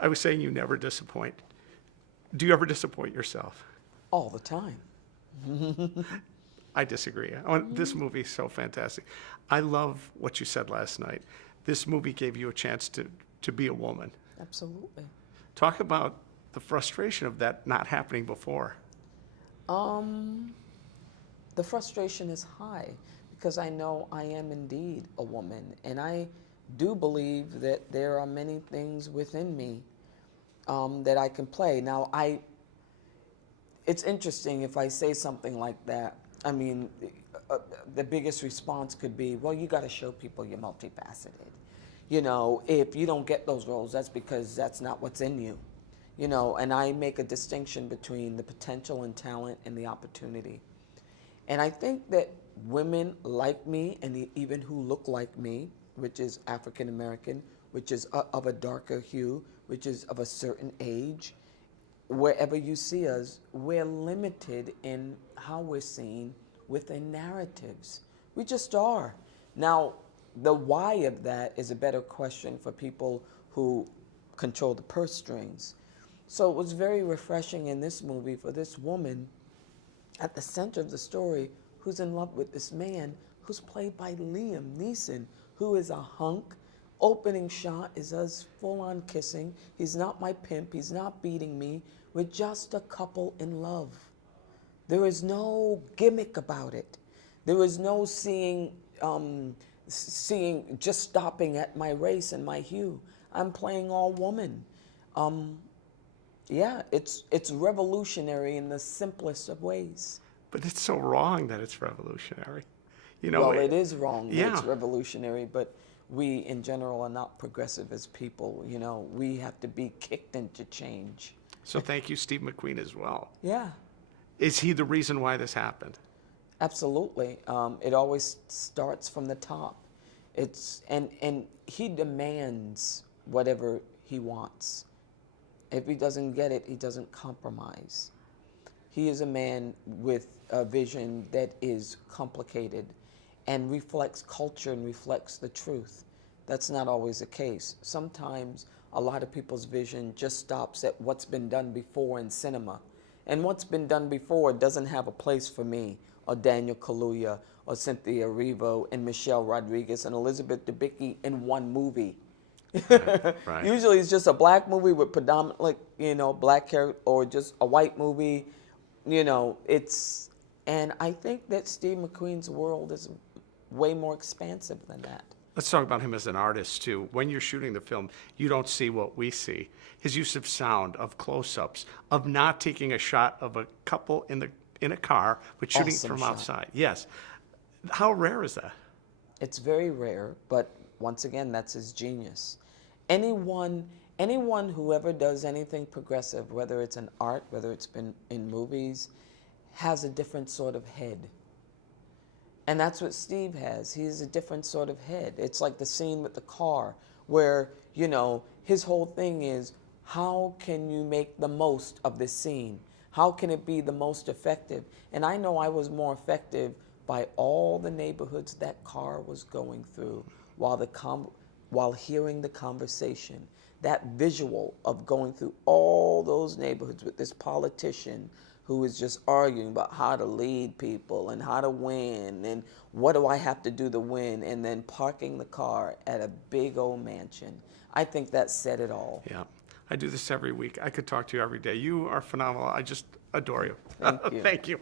I was saying you never disappoint. Do you ever disappoint yourself? All the time. I disagree. This movie is so fantastic. I love what you said last night. This movie gave you a chance to be a woman. Absolutely. Talk about the frustration of that not happening before. The frustration is high because I know I am indeed a woman, and I do believe that there are many things within me that I can play. Now, it's interesting if I say something like that. I mean, the biggest response could be, well, you got to show people you're multifaceted. You know, if you don't get those roles, that's because that's not what's in you. You know, and I make a distinction between the potential and talent and the opportunity. And I think that women like me, and even who look like me, which is African American, which is of a darker hue, which is of a certain age, wherever you see us, we're limited in how we're seen within narratives. We just are. Now, the why of that is a better question for people who control the purse strings. So it was very refreshing in this movie for this woman at the center of the story who's in love with this man who's played by Liam Neeson, who is a hunk. Opening shot is us full-on kissing. He's not my pimp. He's not beating me. We're just a couple in love. There is no gimmick about it. There is no seeing just stopping at my race and my hue. I'm playing all woman. Yeah, it's revolutionary in the simplest of ways. But it's so wrong that it's revolutionary. You know, Well, it is wrong that yeah. it's revolutionary, but we in general are not progressive as people. You know, we have to be kicked into change. So thank you, Steve McQueen, as well. Yeah, Is he the reason why this happened? absolutely. It always starts from the top. And he demands whatever he wants. If he doesn't get it, he doesn't compromise. He is a man with a vision that is complicated and reflects culture and reflects the truth. That's not always the case. Sometimes a lot of people's vision just stops at what's been done before in cinema. And what's been done before doesn't have a place for me, or Daniel Kaluuya, or Cynthia Erivo, and Michelle Rodriguez, and Elizabeth Debicki in one movie. Right. Usually it's just a black movie with predominantly, black character, or just a white movie. And I think that Steve McQueen's world is way more expansive than that. Let's talk about him as an artist, too. When you're shooting the film, you don't see what we see. His use of sound, of close-ups, of not taking a shot of a couple in a car, but shooting Awesome from shot. outside. Yes. How rare is that? It's very rare, but once again, that's his genius. Anyone who ever does anything progressive, whether it's in art, whether it's been in movies, has a different sort of head. And that's what Steve has. He has a different sort of head. It's like the scene with the car where, his whole thing is, how can you make the most of this scene? How can it be the most effective? And I know I was more effective by all the neighborhoods that car was going through while hearing the conversation. That visual of going through all those neighborhoods with this politician who is just arguing about how to lead people and how to win and what do I have to do to win, and then parking the car at a big old mansion. I think that said it all. Yeah. I do this every week. I could talk to you every day. You are phenomenal. I just adore you. Thank you. Thank you.